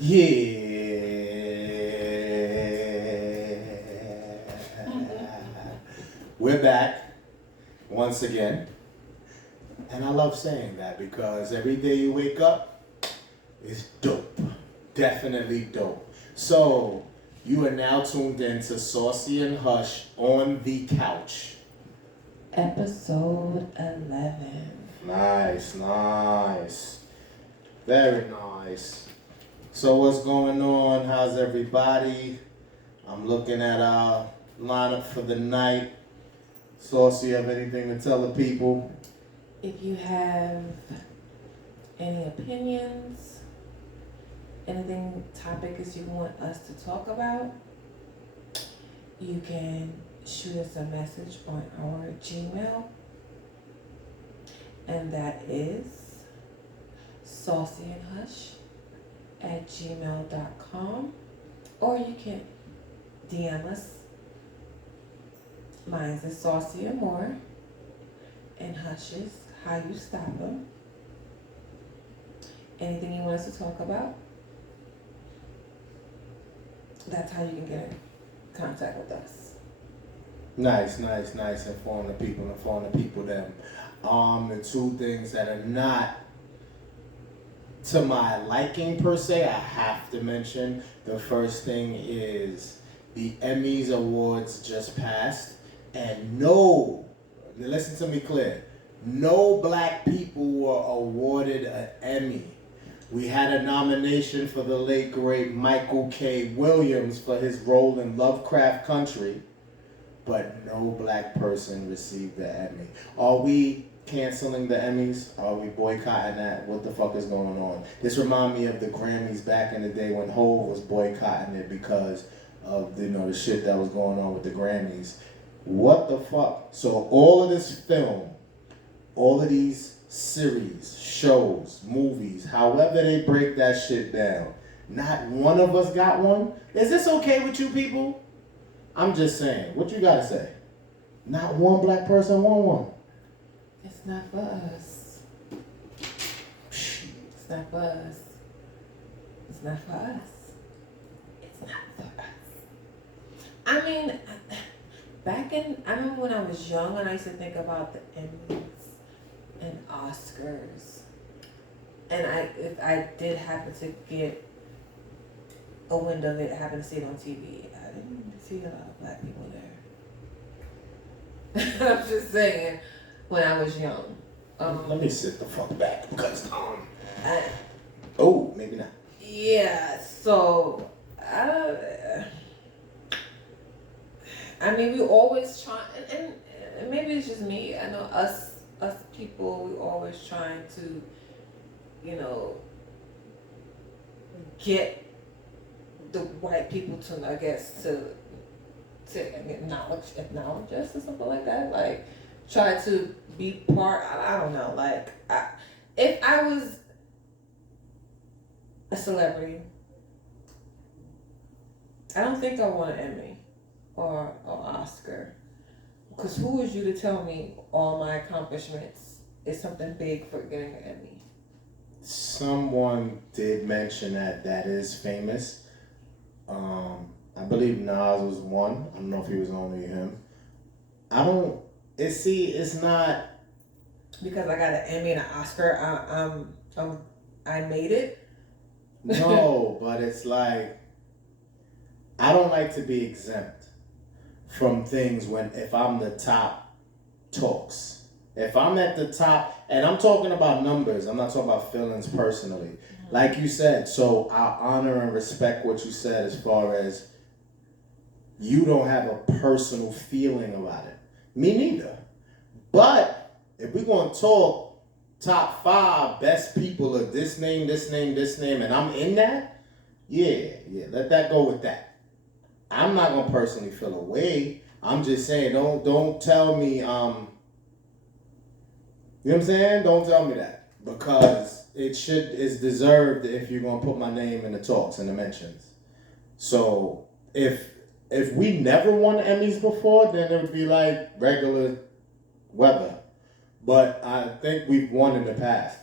Yeah. We're back once again. And I love saying that because every day you wake up is dope. Definitely dope. So, you are now tuned in to Saucy and Hush on the Couch. Episode 11. Nice. Very nice. So what's going on? How's everybody? I'm looking at our lineup for the night. Saucy, you have anything to tell the people? If you have any opinions, anything, topics you want us to talk about, you can shoot us a message on our Gmail. And that is saucyandhush@gmail.com. Or you can DM us. Mine's is Saucy and More. And Hush's How You Stop Them. Anything you want us to talk about, that's how you can get in contact with us. Nice. Inform the people them. The two things that are not to my liking per se, I have to mention. The first thing is the Emmys awards just passed, and listen to me clear, no black people were awarded an Emmy. We had a nomination for the late great Michael K. Williams for his role in Lovecraft Country, but no black person received the Emmy. Are we canceling the Emmys? Are we boycotting that? What the fuck is going on? This reminds me of the Grammys back in the day when Hov was boycotting it because of the shit that was going on with the Grammys. What the fuck? So all of this film, all of these series, shows, movies, however they break that shit down, not one of us got one? Is this okay with you people? I'm just saying, what you gotta say? Not one black person won one. It's not for us. It's not for us. It's not for us. It's not for us. I mean, I remember when I was young and I used to think about the Emmys and Oscars. And if I did happen to get a window of it, I happened to see it on TV, I didn't see a lot of black people there. I'm just saying, when I was young. Let me sit the fuck back because maybe not. Yeah, so I mean, we always try, and maybe it's just me. I know us people, we always trying to, get the white people to, I guess, to acknowledge us or something like that. Like, try to be part. I don't know. Like, if I was a celebrity, I don't think I want an Emmy or Oscar. Because who is you to tell me all my accomplishments is something big for getting an Emmy? Someone did mention that is famous. I believe Nas was one. I don't know if he was only him. It's not. Because I got an Emmy and an Oscar, I made it. No, but it's like, I don't like to be exempt from things if I'm the top talks. If I'm at the top, and I'm talking about numbers, I'm not talking about feelings personally. Mm-hmm. Like you said, so I honor and respect what you said as far as you don't have a personal feeling about it. Me neither. But if we're going to talk top 5 best people of this name, and I'm in that, yeah, let that go with that. I'm not going to personally feel a way. I'm just saying, don't tell me, you know what I'm saying? Don't tell me that. Because it's deserved if you're going to put my name in the talks and the mentions. So, if we never won Emmys before, then it would be like regular weather. But I think we've won in the past.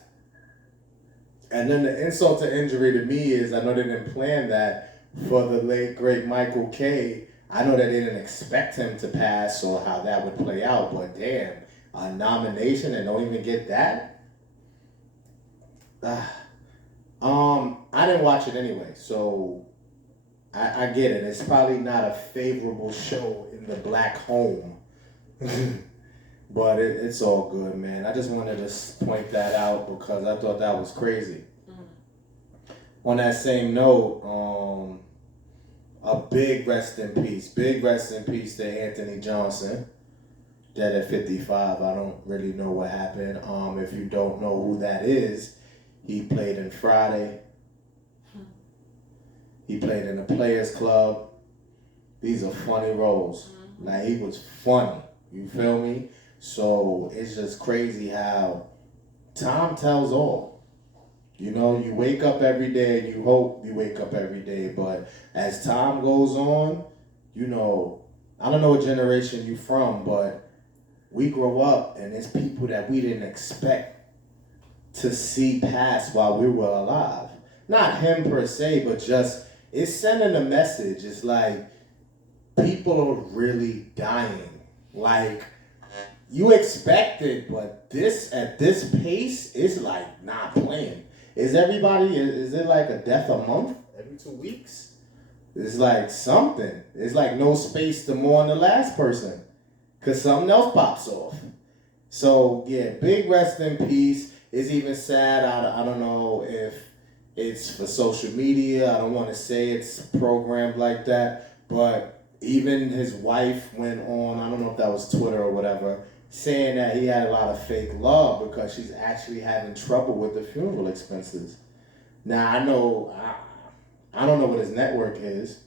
And then the insult to injury to me is I know they didn't plan that for the late great Michael K. I know that they didn't expect him to pass or how that would play out, but damn, a nomination and don't even get that. Ah. I didn't watch it anyway, so I get it. It's probably not a favorable show in the black home. But it's all good, man. I just wanted to point that out because I thought that was crazy. On that same note, a big rest in peace. Big rest in peace to Anthony Johnson, dead at 55. I don't really know what happened. If you don't know who that is, he played in Friday. He played in the Players Club. These are funny roles. Like, he was funny. You feel me? So it's just crazy how time tells all. You know, you wake up every day and you hope you wake up every day, but as time goes on, you know, I don't know what generation you from, but we grow up and there's people that we didn't expect to see pass while we were alive. Not him per se, but just it's sending a message. It's like people are really dying. Like, you expect it, but this at this pace is like not playing. Is it like a death a month? Every 2 weeks? It's like something. It's like no space to mourn the last person. Cause something else pops off. So yeah, big rest in peace. It's even sad. I don't know if it's for social media. I don't want to say it's programmed like that. But even his wife went on, I don't know if that was Twitter or whatever, saying that he had a lot of fake love because she's actually having trouble with the funeral expenses. Now I don't know what his network is,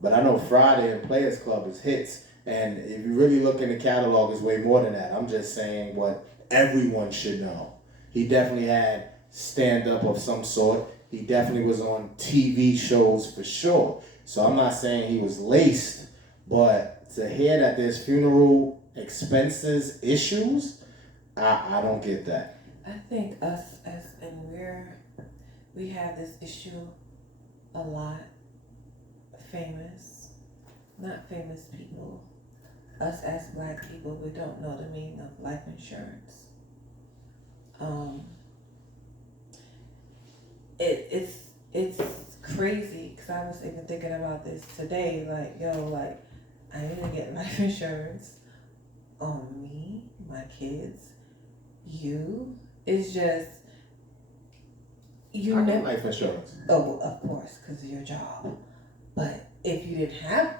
but I know Friday and Players Club is hits. And if you really look in the catalog, it's way more than that. I'm just saying what everyone should know. He definitely had stand-up of some sort. He definitely was on TV shows for sure. So I'm not saying he was laced, but to hear that there's funeral expenses issues, I don't get that. I think us we have this issue a lot. Not famous people. Us as black people, we don't know the meaning of life insurance. It's crazy because I was even thinking about this today. Like, I need to get life insurance on me, my kids, you. It's just I get life insurance. Oh, well, of course, because of your job. But if you didn't have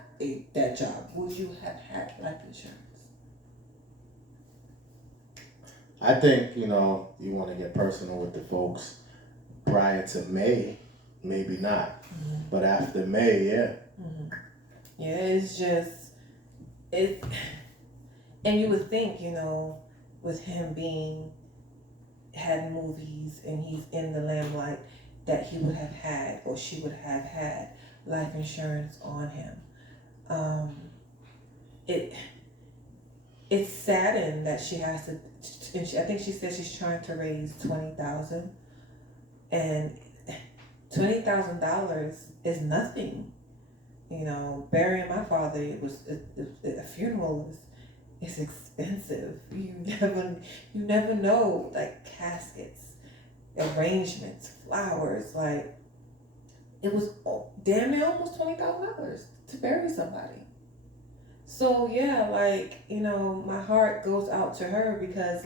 that job, would you have had life insurance? I think, you want to get personal with the folks. Prior to May, maybe not. Mm-hmm. But after May, yeah. Mm-hmm. Yeah, it's just, and you would think, with him had movies and he's in the limelight, that he would have had, or she would have had, life insurance on him. It's saddened that she has to, and I think she said she's trying to raise $20,000, and $20,000 is nothing. Burying my father, a funeral is expensive. You never know, like caskets, arrangements, flowers, like it was damn near almost $20,000 to bury somebody. So yeah, my heart goes out to her because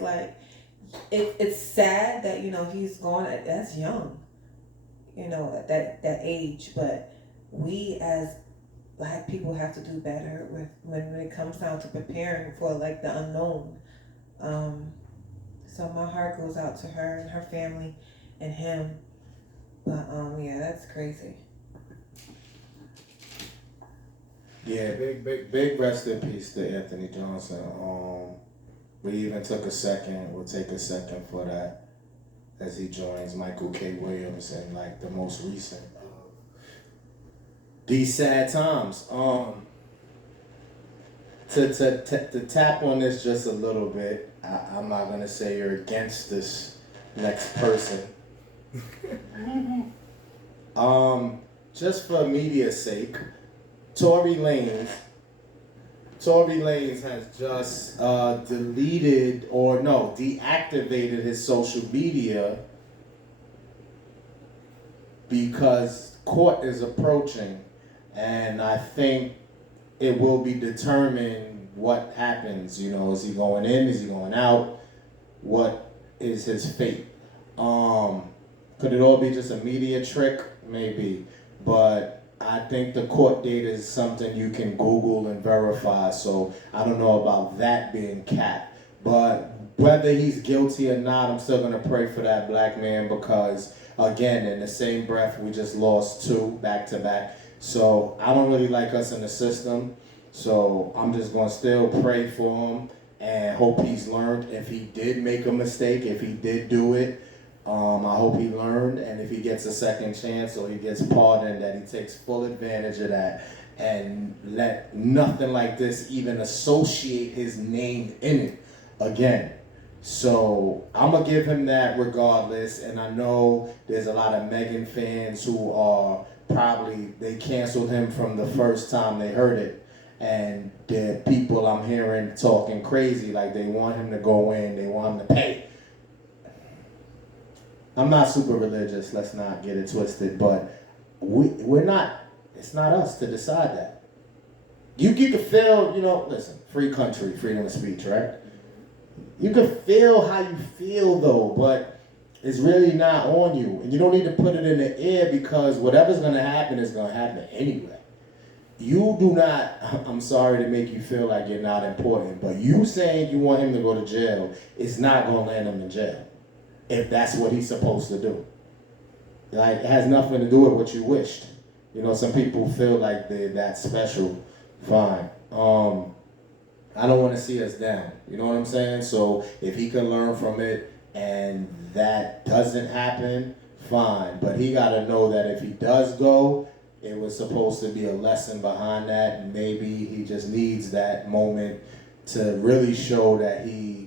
it's sad that he's gone that's young, at that age. But we as black people have to do better when it comes down to preparing for the unknown. So my heart goes out to her and her family and him. But yeah, that's crazy. Yeah, big rest in peace to Anthony Johnson. We even we'll take a second for that as he joins Michael K. Williams in the most recent these sad times. To tap on this just a little bit, I'm not gonna say you're against this next person, Just for media's sake, Tory Lanez has just deleted or no, deactivated his social media because court is approaching, and I think it will be determined what happens. You know, is he going in? Is he going out? What is his fate? Could it all be just a media trick? Maybe, but I think the court date is something you can Google and verify, so I don't know about that being capped. But whether he's guilty or not, I'm still gonna pray for that black man because, again, in the same breath, we just lost 2 back to back. So I don't really like us in the system, so I'm just gonna still pray for him and hope he's learned. If he did make a mistake, if he did do it, I hope he learned, and if he gets a second chance or he gets pardoned, that he takes full advantage of that and let nothing like this even associate his name in it again. So I'm gonna give him that regardless, and I know there's a lot of Megan fans who are probably, they canceled him from the first time they heard it, and the people I'm hearing talking crazy like they want him to go in, they want him to pay. I'm not super religious, let's not get it twisted, but we're not, it's not us to decide that. You can feel, you know, listen, free country, freedom of speech, right? You can feel how you feel though, but it's really not on you. And you don't need to put it in the air because whatever's gonna happen is gonna happen anyway. You do not, I'm sorry to make you feel like you're not important, but you saying you want him to go to jail is not gonna land him in jail. If that's what he's supposed to do. Like, it has nothing to do with what you wished. You know, some people feel like they're that special. Fine. I don't want to see us down. You know what I'm saying? So if he can learn from it and that doesn't happen, fine. But he got to know that if he does go, it was supposed to be a lesson behind that. And maybe he just needs that moment to really show that he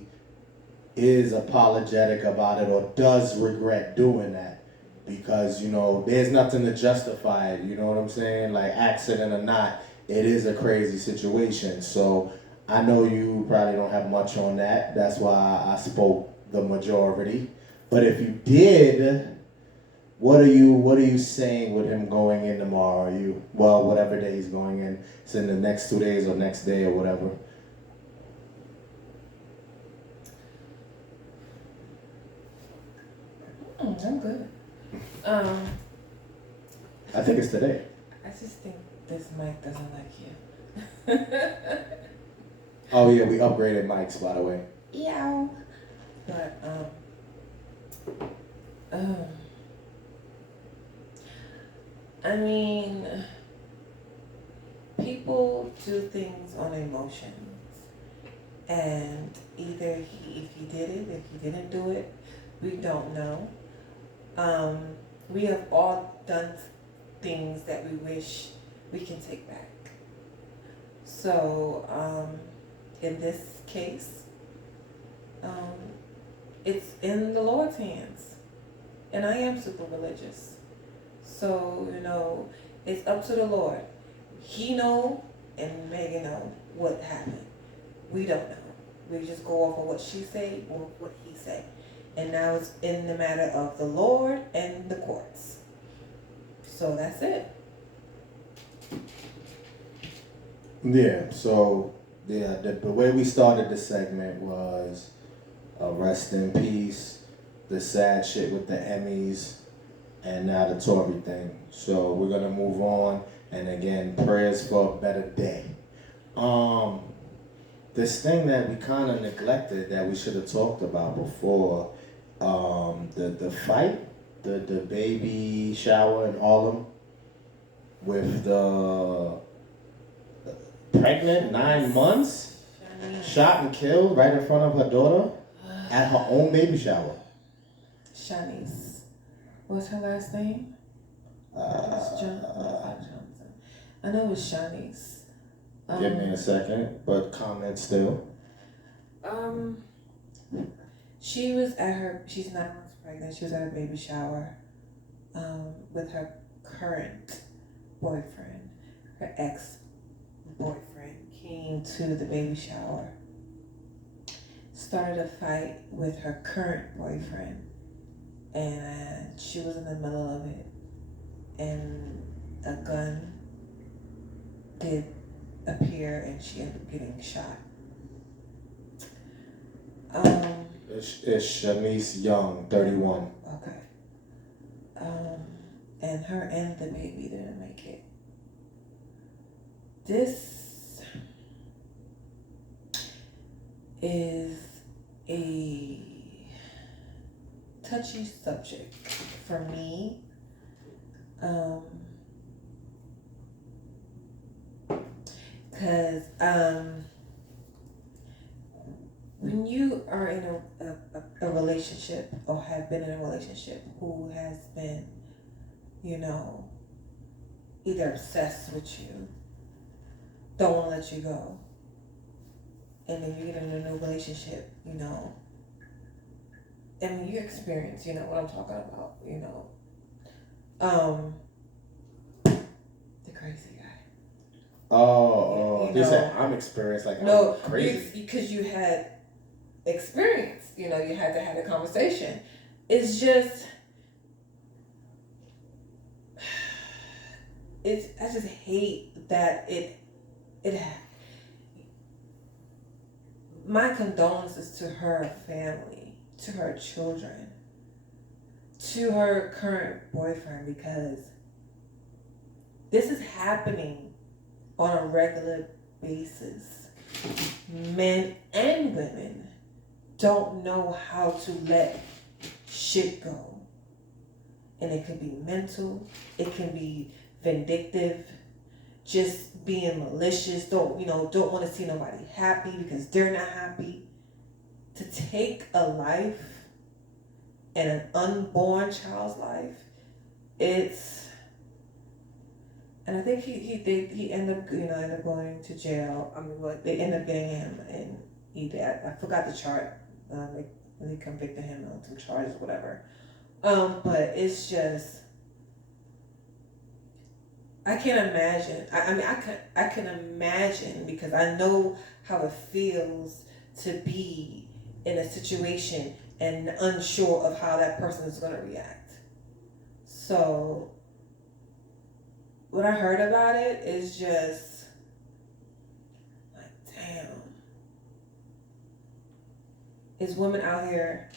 is apologetic about it or does regret doing that, because, you know, there's nothing to justify it, you know what I'm saying? Like, accident or not, it is a crazy situation. So I know you probably don't have much on that. That's why I spoke the majority. But if you did, what are you saying with him going in tomorrow? Are you, well, whatever day he's going in, it's in the next 2 days or next day or whatever. I'm good. I think it's today. I just think this mic doesn't like you. Oh yeah, we upgraded mics, by the way. Yeah. But I mean, people do things on emotions, and either if he did it, if he didn't do it, we don't know. We have all done things that we wish we can take back. So, in this case, it's in the Lord's hands. And I am super religious. So, you know, it's up to the Lord. He know and Megan know what happened. We don't know. We just go off of what she say or what he say. And now it's in the matter of the Lord and the courts. So that's it. Yeah, so yeah, the way we started the segment was rest in peace, the sad shit with the Emmys, and now the Tory thing. So we're gonna move on, and again, prayers for a better day. This thing that we kind of neglected that we should have talked about before, the fight, the baby shower in Harlem with the pregnant 9 months, shot and killed right in front of her daughter at her own baby shower. Shanice. What's her last name? It's Johnson. I know it was Shanice. Give me a second, but comment still. She was at her, she's 9 months pregnant. She was at a baby shower with her current boyfriend. Her ex-boyfriend came to the baby shower, started a fight with her current boyfriend, and she was in the middle of it, and a gun did appear, and she ended up getting shot. It's Shanice Young, 31. Okay. And her and the baby didn't make it. This is a touchy subject for me. Because when you are in a relationship or have been in a relationship who has been, either obsessed with you, don't want to let you go, and then you get in a new relationship, I mean, you experience, what I'm talking about, the crazy guy. You said I'm experienced like no, I'm crazy. Because you had experience, you had to have a conversation. It's just, I just hate that my condolences to her family, to her children, to her current boyfriend, because this is happening on a regular basis. Men and women don't know how to let shit go. And it can be mental, it can be vindictive, just being malicious, don't want to see nobody happy because they're not happy. To take a life and an unborn child's life, and I think he ended up going to jail. I mean, they ended up getting him, and I forgot the chart. They convicted him on some charges or whatever. But it's just, I can't imagine. I can imagine, because I know how it feels to be in a situation and unsure of how that person is going to react. So what I heard about it is just like, damn. There's women out here,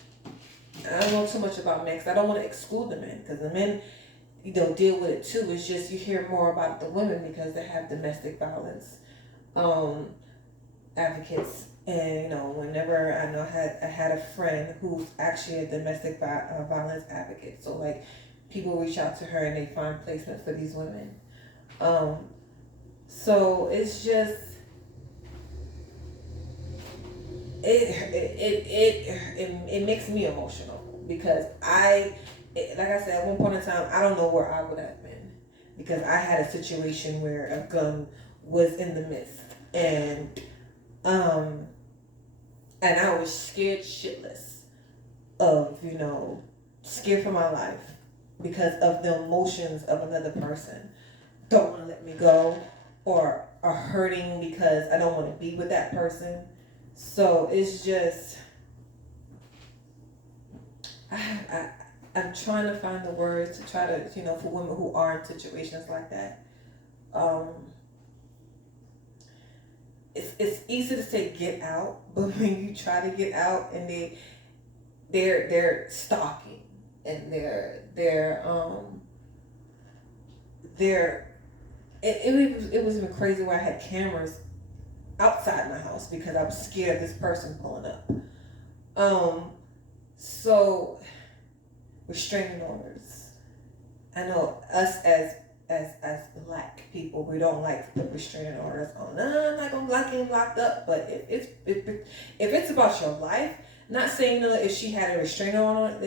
I don't know too much about men, because I don't want to exclude the men, because the men, deal with it too. It's just you hear more about the women because they have domestic violence advocates. And whenever I had a friend who's actually a domestic violence advocate, so like people reach out to her and they find placement for these women. So it's just it makes me emotional, because like I said, at one point in time, I don't know where I would have been, because I had a situation where a gun was in the midst, and I was scared shitless of, scared for my life because of the emotions of another person. Don't want to let me go, or are hurting because I don't want to be with that person. So it's just, I'm trying to find the words to try to, for women who are in situations like that. It's easy to say get out, but when you try to get out and they're stalking, and it was even crazy where I had cameras outside my house because I was scared of this person pulling up. So restraining orders. I know us as black people, we don't like to put restraining orders on. No, I'm not gonna block him locked up. But if it's about your life, not saying if she had a restraining order,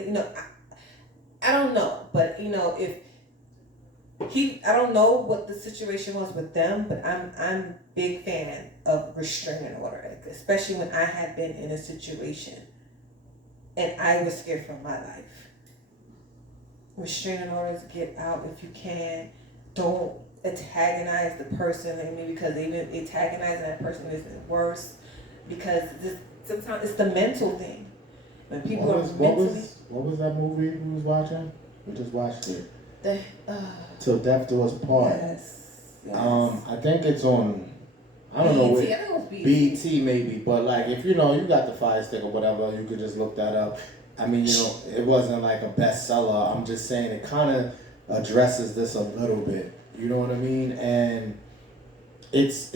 I don't know. But if I don't know what the situation was with them, but I'm big fan of restraining order, especially when I had been in a situation and I was scared for my life. restraining orders, get out if you can. Don't antagonize the person. I mean, because even antagonizing that person is worse. Because sometimes it's the mental thing. When people what was that movie we was watching? We just watched it. The, Till Death Do Us Part. Yes. I think it's on. I don't know what. I think it was BET maybe, but like if you got the Fire Stick or whatever, you could just look that up. I mean, it wasn't like a bestseller. I'm just saying it kind of addresses this a little bit. You know what I mean? And it's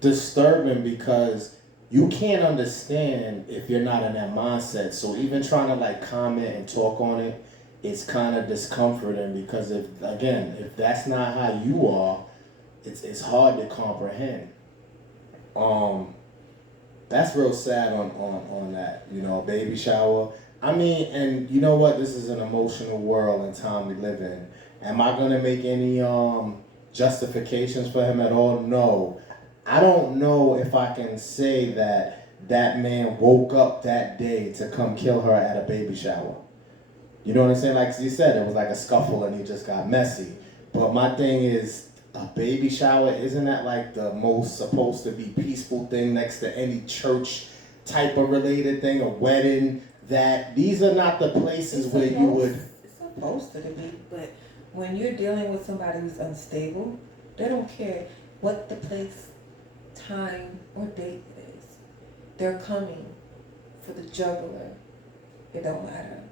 disturbing because you can't understand if you're not in that mindset. So even trying to like comment and talk on it, it's kind of discomforting because if that's not how you are, it's hard to comprehend. That's real sad on that, baby shower. I mean, and you know what? This is an emotional world and time we live in. Am I gonna make any justifications for him at all? No. I don't know if I can say that man woke up that day to come kill her at a baby shower. You know what I'm saying? Like you said, it was like a scuffle and he just got messy. But my thing is, a baby shower, isn't that like the most supposed to be peaceful thing next to any church type of related thing, a wedding? That these are not the places where you would. It's supposed to be, but when you're dealing with somebody who's unstable, they don't care what the place, time, or date it is. They're coming for the juggler. It don't matter.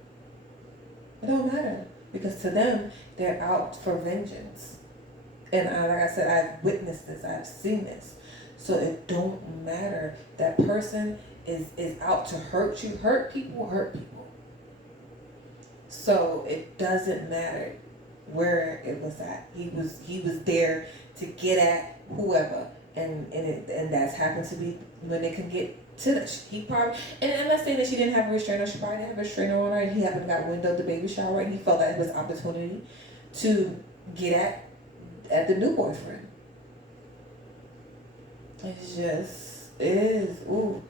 It don't matter because to them, they're out for vengeance. And like I said, I've witnessed this. I've seen this. So it don't matter. That person is out to hurt you. Hurt people. So it doesn't matter where it was at. He was there to get at whoever, and that's happened to be when they can get to the. He probably, and I'm not saying that she didn't have a restrainer. She probably didn't have a restrainer on her, and he happened to got wind of the baby shower, and he felt that it was opportunity to get at the new boyfriend. It's just ooh.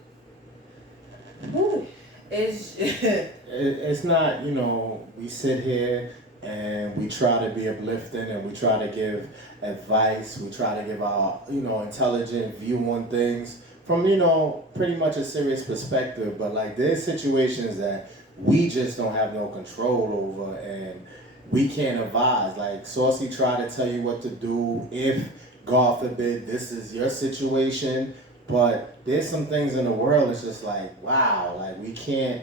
It's not, we sit here and we try to be uplifting and we try to give advice. We try to give our, intelligent view on things from, pretty much a serious perspective. But like there's situations that we just don't have no control over and we can't advise. Like Saucy tried to tell you what to do if, God forbid, this is your situation. But there's some things in the world it's just like, wow, like we can't,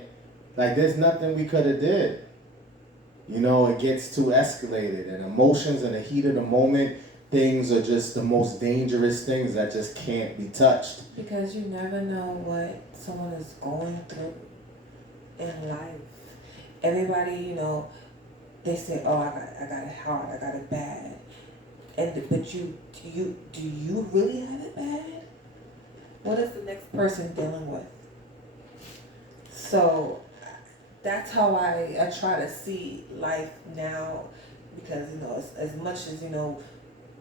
like there's nothing we could have did. It gets too escalated and emotions in the heat of the moment, things are just the most dangerous things that just can't be touched. Because you never know what someone is going through in life. Everybody, they say, oh, I got it hard, I got it bad. But do you really have it bad? What is the next person dealing with? So that's how I try to see life now, because as much as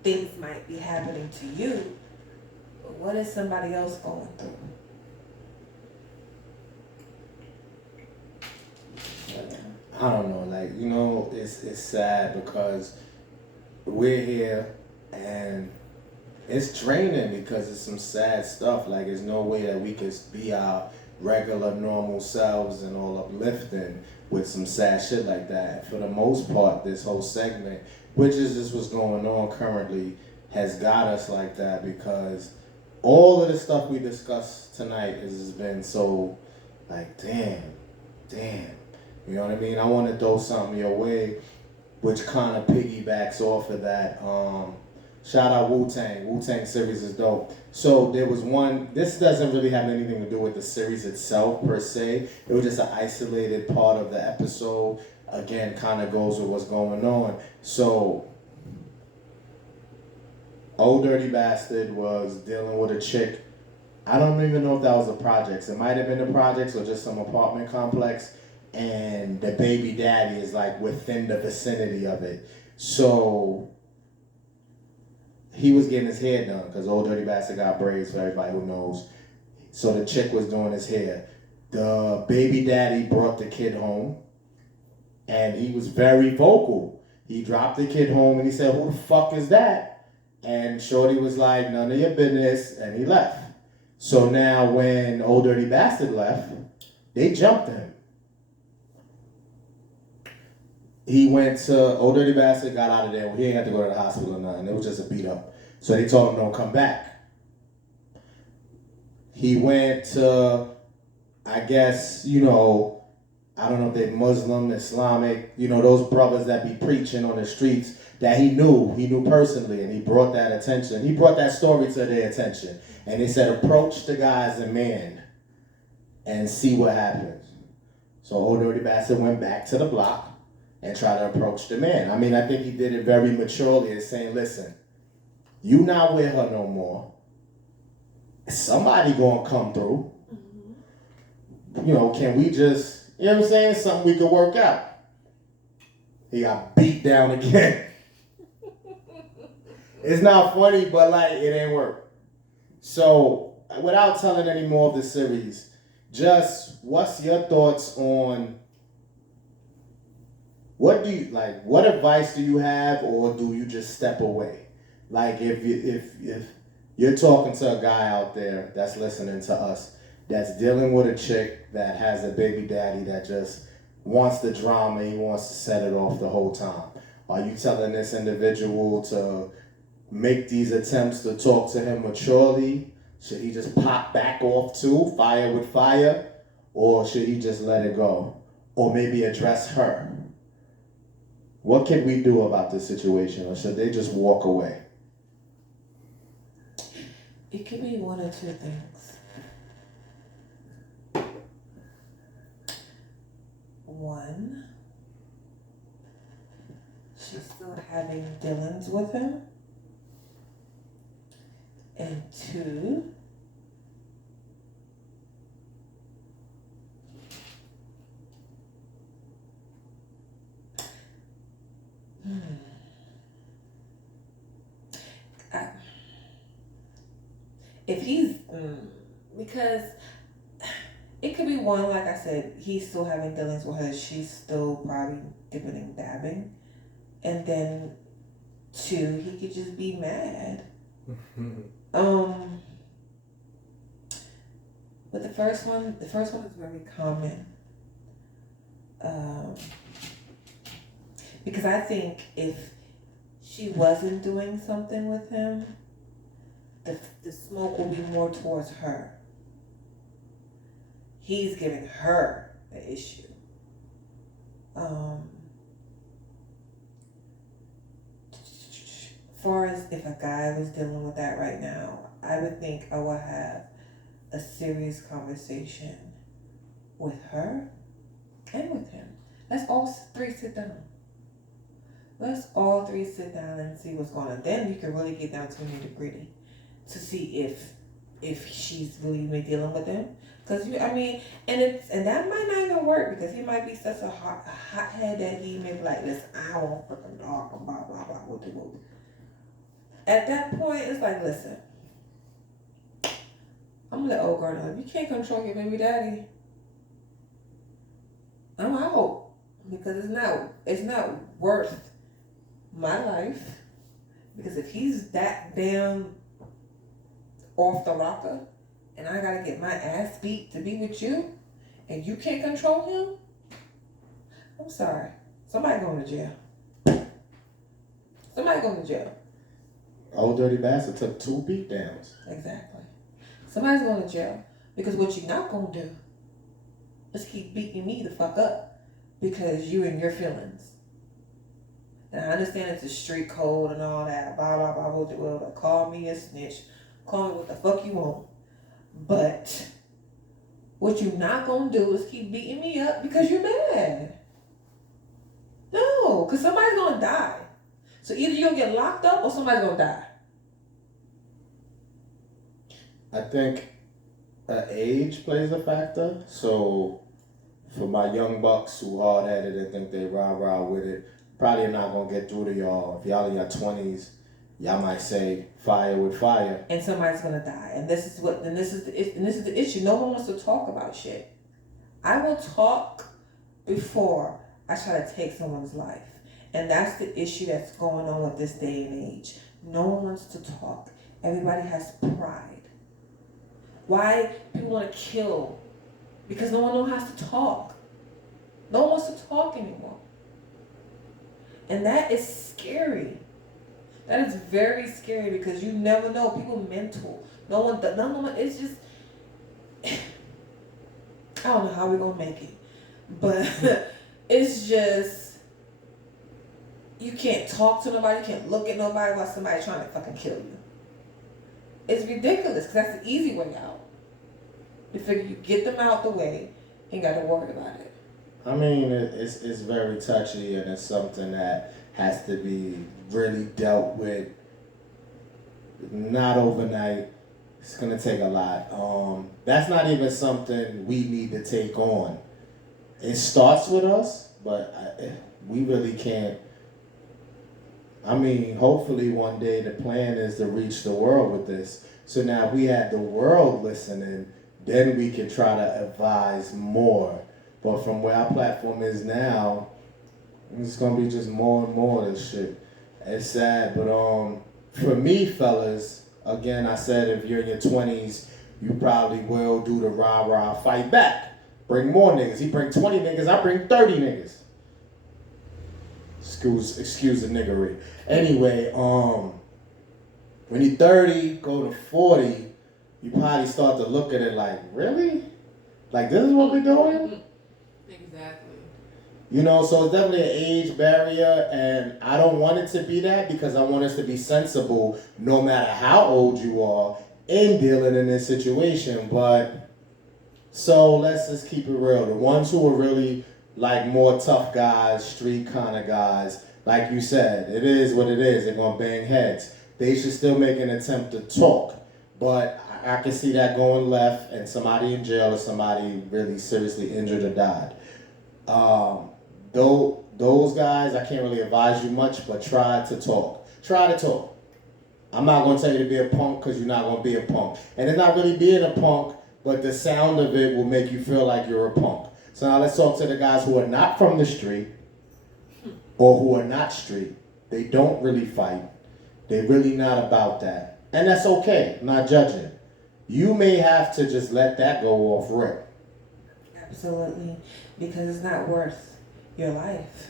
things might be happening to you, what is somebody else going through? I don't know, like it's sad because we're here and it's draining because it's some sad stuff. Like there's no way that we could be our regular normal selves and all uplifting with some sad shit like that. For the most part, this whole segment, which is just what's going on currently, has got us like that because all of the stuff we discussed tonight has been so like damn. You know what I mean? I want to throw something your way which kind of piggybacks off of that. Shout out Wu-Tang. Wu-Tang series is dope. So there was one, this doesn't really have anything to do with the series itself per se. It was just an isolated part of the episode. Again, kind of goes with what's going on. So, Old Dirty Bastard was dealing with a chick. I don't even know if that was the projects. It might have been the projects or just some apartment complex. And the baby daddy is like within the vicinity of it. So he was getting his hair done because Old Dirty Bastard got braids for everybody who knows. So the chick was doing his hair. The baby daddy brought the kid home. And he was very vocal. He dropped the kid home and he said, "Who the fuck is that?" And Shorty was like, "None of your business," and he left. So now when Old Dirty Bastard left, they jumped him. He went to Old Dirty Bastard, got out of there. He ain't had to go to the hospital or nothing. It was just a beat up. So they told him don't come back. He went to, I guess, I don't know if they're Muslim, Islamic, those brothers that be preaching on the streets that he knew personally, and he brought that attention. He brought that story to their attention. And they said, approach the guy as a man and see what happens. So Old Dirty Bastard went back to the block and tried to approach the man. I mean, I think he did it very maturely as saying, listen, you not with her no more. Somebody gonna come through. Can we just, what I'm saying? Something we could work out. He got beat down again. It's not funny, but it ain't work. So, without telling any more of the series, just what's your thoughts on what advice do you have, or do you just step away? If you're talking to a guy out there that's listening to us, that's dealing with a chick that has a baby daddy that just wants the drama, he wants to set it off the whole time. Are you telling this individual to make these attempts to talk to him maturely? Should he just pop back off too, fire with fire? Or should he just let it go? Or maybe address her? What can we do about this situation? Or should they just walk away? It could be one or two things. One, she's still having dealings with him. And two, if he's, because it could be one, like I said, he's still having dealings with her, she's still probably dipping and dabbing. And then two, he could just be mad. But the first one is very common. Because I think if she wasn't doing something with him, the smoke will be more towards her. He's giving her the issue. As far as if a guy was dealing with that right now, I would think I would have a serious conversation with her and with him. Let's all three sit down. Let's all three sit down and see what's going on. Then you can really get down to nitty-gritty to see if she's really been dealing with him. Because and that might not even work, because he might be such a hothead that he may be like, listen, I won't freaking talk about blah blah blah. At that point, it's like, listen, I'm gonna let old girl know, if you can't control your baby daddy, I'm out, because it's not worth my life. Because if he's that damn off the rocker, and I gotta get my ass beat to be with you, and you can't control him, I'm sorry. Somebody going to jail. Somebody going to jail. Old Dirty Bastard took 2 beatdowns. Exactly. Somebody's going to jail. Because what you're not going to do is keep beating me the fuck up because you and your feelings. Now, I understand it's a street code and all that, blah, blah, blah, blah, blah, blah. Call me a snitch. Call me what the fuck you want. But what you're not going to do is keep beating me up because you're mad. No, because somebody's going to die. So either you'll get locked up or somebody's going to die. I think age plays a factor. So for my young bucks who hard-headed and think they rah-rah with it, probably not going to get through to y'all. If y'all in your 20s, y'all might say fire with fire. And somebody's going to die. And this is the issue. No one wants to talk about shit. I will talk before I try to take someone's life. And that's the issue that's going on with this day and age. No one wants to talk. Everybody has pride. Why people want to kill? Because no one knows how to talk. No one wants to talk anymore. And that is scary. That is very scary because you never know. People mental. No one, it's just, I don't know how we're going to make it. But it's just, you can't talk to nobody, you can't look at nobody while somebody's trying to fucking kill you. It's ridiculous because that's the easy way out. You figure you get them out the way, ain't got to worry about it. I mean, it's very touchy, and it's something that has to be really dealt with. Not overnight. It's gonna take a lot. That's not even something we need to take on. It starts with us, but we really can't. I mean, hopefully one day the plan is to reach the world with this. So now if we had the world listening, then we can try to advise more. But from where our platform is now, it's gonna be just more and more of this shit. It's sad, but for me, fellas, again, I said if you're in your 20s, you probably will do the rah-rah fight back. Bring more niggas. He bring 20 niggas, I bring 30 niggas. Excuse the niggery. Anyway, when you're 30, go to 40, you probably start to look at it like, really? Like, this is what we're doing? Exactly. You know, so it's definitely an age barrier, and I don't want it to be that because I want us to be sensible no matter how old you are in dealing in this situation. But, so let's just keep it real. The ones who are really like more tough guys, street kind of guys, like you said, it is what it is. They're going to bang heads. They should still make an attempt to talk. But I can see that going left and somebody in jail or somebody really seriously injured or died. Those guys, I can't really advise you much, but try to talk. Try to talk. I'm not going to tell you to be a punk because you're not going to be a punk. And it's not really being a punk, but the sound of it will make you feel like you're a punk. So now let's talk to the guys who are not from the street or who are not street. They don't really fight. They're really not about that. And that's okay. I'm not judging. You may have to just let that go off rip. Absolutely. Because it's not worth your life.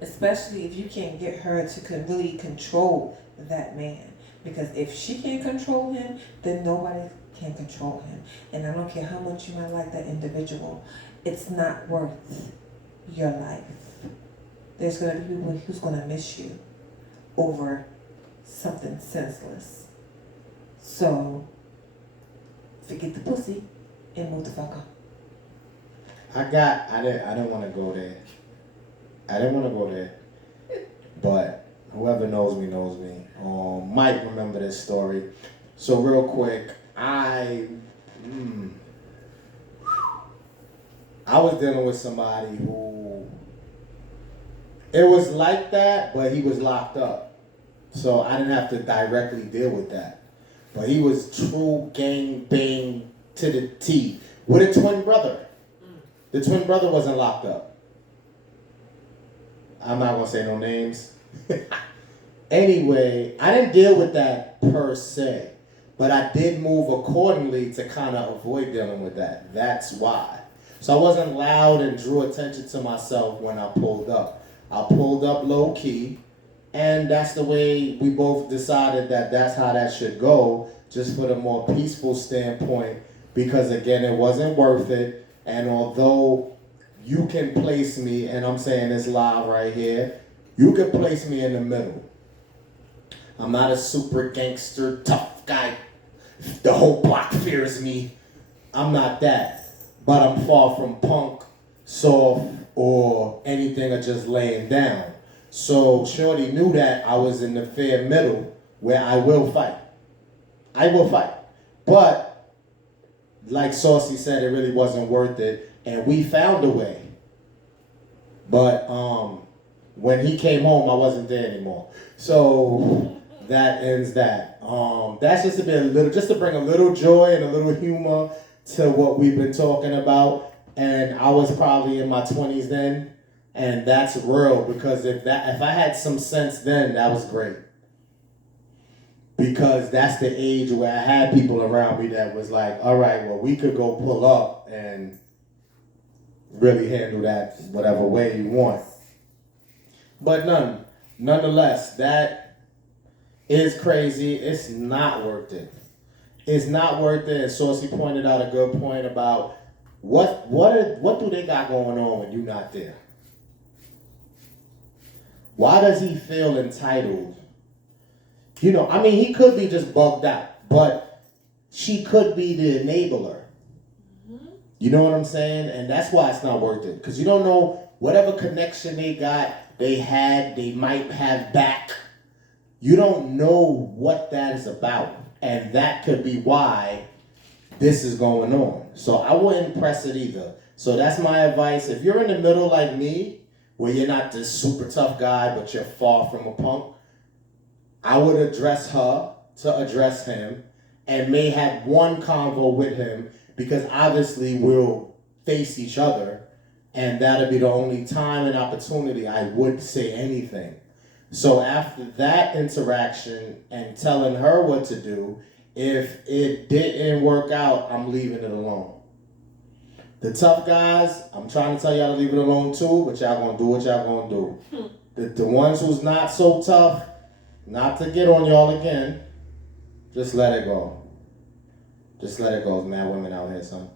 Especially if you can't get her to really control that man. Because if she can't control him, then nobody can control him. And I don't care how much you might like that individual. It's not worth your life. There's going to be people who's going to miss you over something senseless. So, forget the pussy and move the fuck on. I didn't want to go there. I didn't want to go there. But whoever knows me knows me. Might remember this story. So real quick, I was dealing with somebody who, it was like that, but he was locked up. So I didn't have to directly deal with that. But he was true gang bang to the T with a twin brother. The twin brother wasn't locked up. I'm not going to say no names. Anyway, I didn't deal with that per se. But I did move accordingly to kind of avoid dealing with that. That's why. So I wasn't loud and drew attention to myself when I pulled up. I pulled up low key, and that's the way we both decided that that's how that should go, just for the more peaceful standpoint, because again, it wasn't worth it. And although you can place me, and I'm saying this live right here, you can place me in the middle. I'm not a super gangster, tough guy. The whole block fears me. I'm not that. But I'm far from punk, soft, or anything of just laying down. So Shorty knew that I was in the fair middle where I will fight. I will fight. But, like Saucy said, it really wasn't worth it. And we found a way. But when he came home, I wasn't there anymore. So that ends that. That's just to bring a little joy and a little humor to what we've been talking about. And I was probably in my 20s then. And that's real, because if I had some sense then, that was great. Because that's the age where I had people around me that was like, all right, well, we could go pull up and really handle that whatever way you want. But nonetheless, that is crazy. It's not worth it. It's not worth it. And Saucy pointed out a good point about what do they got going on when you're not there? Why does he feel entitled? You know, I mean, he could be just bugged out, but she could be the enabler. You know what I'm saying? And that's why it's not worth it. Because you don't know whatever connection they might have back. You don't know what that is about. And that could be why this is going on. So I wouldn't press it either. So that's my advice. If you're in the middle like me, where you're not this super tough guy, but you're far from a punk, I would address her to address him and may have one convo with him, because obviously we'll face each other, and that'll be the only time and opportunity I would say anything. So after that interaction and telling her what to do, if it didn't work out, I'm leaving it alone. The tough guys, I'm trying to tell y'all to leave it alone too, but y'all gonna do what y'all gonna do. The ones who's not so tough, not to get on y'all again, just let it go. Just let it go. There's mad women out here, son.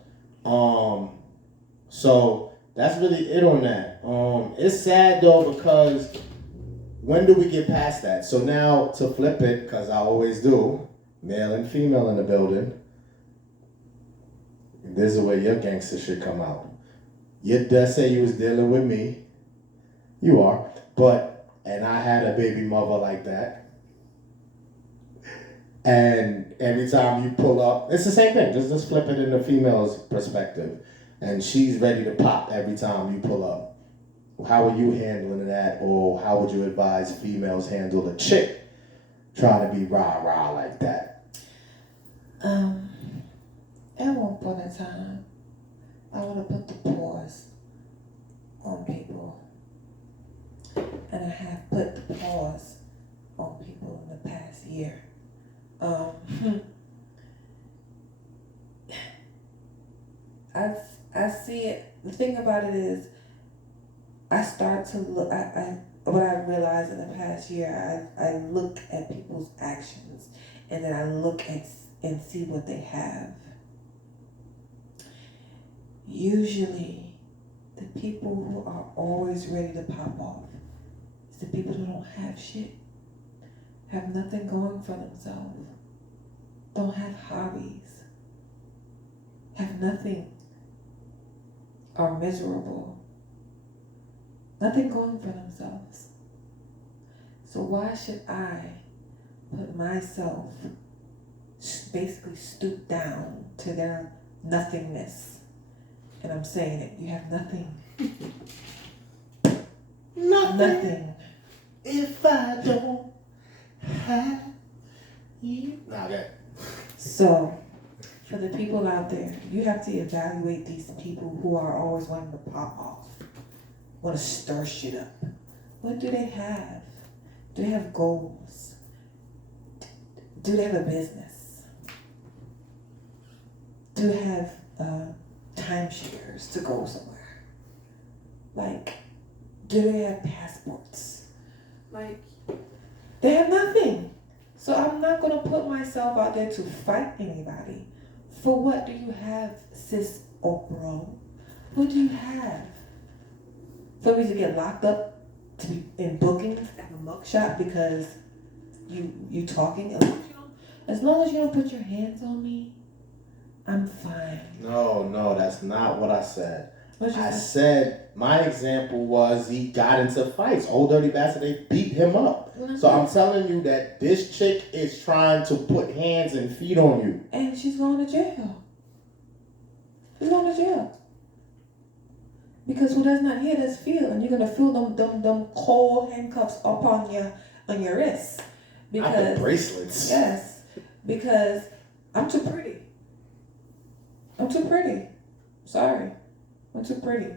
So that's really it on that. It's sad though, because when do we get past that? So now to flip it, because I always do, male and female in the building. This is where your gangster shit come out. You just say you was dealing with me. You are. And I had a baby mother like that. And every time you pull up, it's the same thing. Just flip it in the female's perspective. And she's ready to pop every time you pull up. How are you handling that? Or how would you advise females handle a chick trying to be rah-rah like that? At one point in time, I would have put the pause on people. And I have put the pause on people in the past year. I see it. The thing about it is, I start to look. What I realized in the past year, I look at people's actions, and then I look at and see what they have. Usually, the people who are always ready to pop off is the people who don't have shit, have nothing going for themselves, don't have hobbies, have nothing, are miserable, nothing going for themselves. So why should I put myself, basically stoop down to their nothingness? And I'm saying it, you have nothing. Nothing. If I don't have you. Nah, that. So, for the people out there, you have to evaluate these people who are always wanting to pop off, want to stir shit up. What do they have? Do they have goals? Do they have a business? Do they have timeshares to go somewhere? Like, do they have passports? Like, they have nothing. So I'm not going to put myself out there to fight anybody. For what do you have, sis or bro? What do you have? For me to get locked up, to be in bookings at a mugshot because you talking? As long as you don't put your hands on me, I'm fine. No, that's not what I said. I said my example was he got into fights. Old dirty bastard, they beat him up. So I'm telling you that this chick is trying to put hands and feet on you. And she's going to jail. She's going to jail. Because who does not hear does feel, and you're gonna feel them cold handcuffs up on your wrist. Because not the bracelets. Yes. Because I'm too pretty. I'm too pretty. Sorry. I'm too pretty.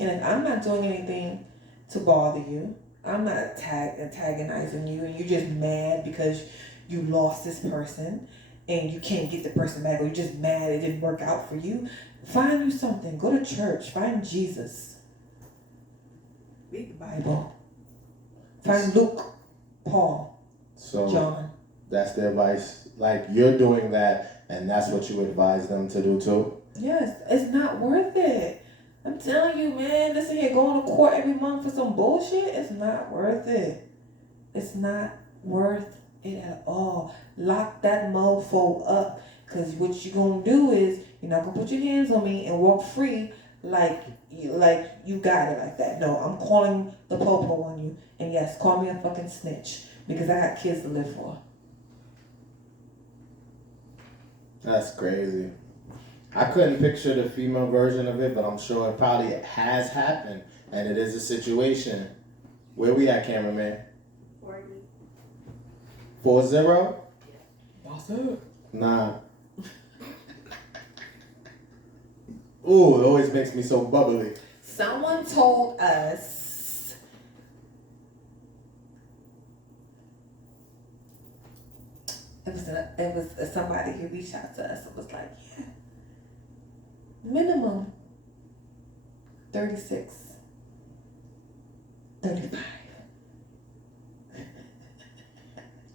And I'm not doing anything to bother you. I'm not antagonizing you, and you're just mad because you lost this person and you can't get the person back, or you're just mad it didn't work out for you. Find you something. Go to church. Find Jesus. Read the Bible. Find Luke, Paul, John. That's the advice. Like, you're doing that, and that's what you advise them to do too? Yes, it's not worth it. I'm telling you, man, listen here, going to court every month for some bullshit, it's not worth it. It's not worth it at all. Lock that mofo up, because what you're going to do is, you're not going to put your hands on me and walk free like you got it like that. No, I'm calling the popo on you. And yes, call me a fucking snitch, because I got kids to live for. That's crazy. I couldn't picture the female version of it, but I'm sure it probably has happened, and it is a situation. Where we at, cameraman? 40? What's up? Nah. Ooh, it always makes me so bubbly. Someone told us it was somebody who reached out to us and was like, yeah, minimum 36, 35.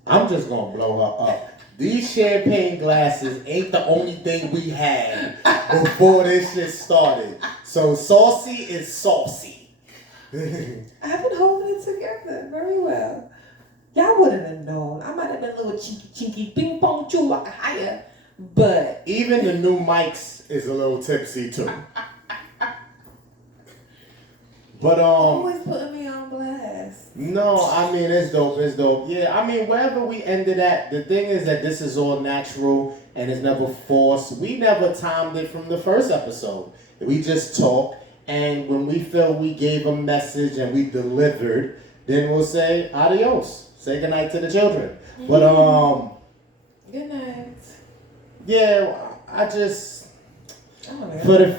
I'm just gonna blow her up. These champagne glasses ain't the only thing we had before this shit started. So saucy is saucy. I've been holding it together very well. Y'all wouldn't have known. I might have been a little chinky, ping pong choo like a higher, but even the new mics is a little tipsy too. But always putting me on blast. No, I mean it's dope. Yeah, I mean wherever we ended at, the thing is that this is all natural and it's never forced. We never timed it from the first episode. We just talk, and when we feel we gave a message and we delivered, then we'll say adios. Say goodnight to the children. Mm-hmm. But good night. Yeah, I just for the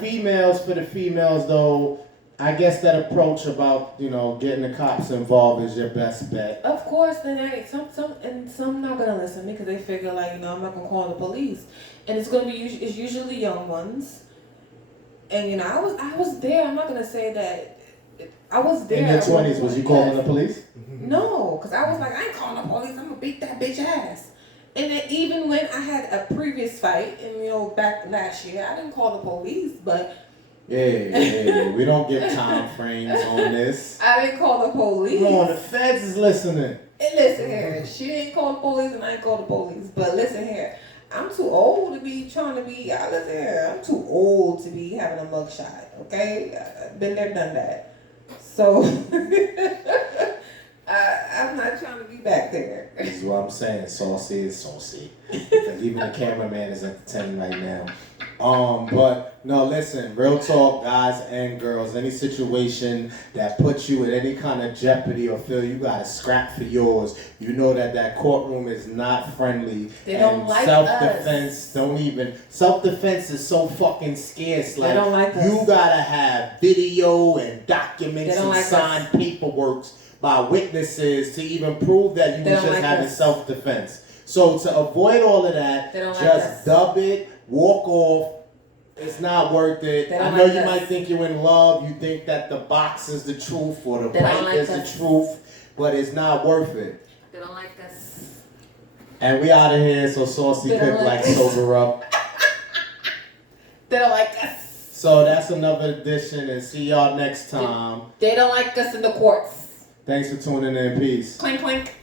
females though, I guess that approach about, getting the cops involved is your best bet. Of course, then some not gonna listen because they figure I'm not gonna call the police, and it's usually young ones, and I was there. I'm not gonna say that I was there. In your 20s, was you calling the police? No, because I was like, I ain't calling the police. I'm gonna beat that bitch ass. And then even when I had a previous fight, and back last year, I didn't call the police, but. Yeah, we don't give time frames on this. I didn't call the police. Come on, the feds is listening. And listen here, she didn't call the police and I didn't call the police. But listen here, I'm too old to be trying to be, listen here, I'm too old to be having a mugshot, okay? I've been there, done that. So, I'm not trying to be back there. This is what I'm saying, saucy is saucy. Because even the cameraman is entertaining right now. But no, listen, real talk, guys and girls, any situation that puts you in any kind of jeopardy or feel you gotta scrap for yours, you know that courtroom is not friendly. They don't like self-defense, self-defense is so fucking scarce. Like, they don't like you gotta have video and documents and signed paperwork by witnesses to even prove that you was just having self-defense. So to avoid all of that, just dub it, walk off. It's not worth it. I know you might think you're in love. You think that the box is the truth or the bite is the truth, but it's not worth it. They don't like us. And we out of here, so Saucy could sober up. They don't like us. So that's another edition, and see y'all next time. They don't like us in the courts. Thanks for tuning in. Peace. Clink, clink.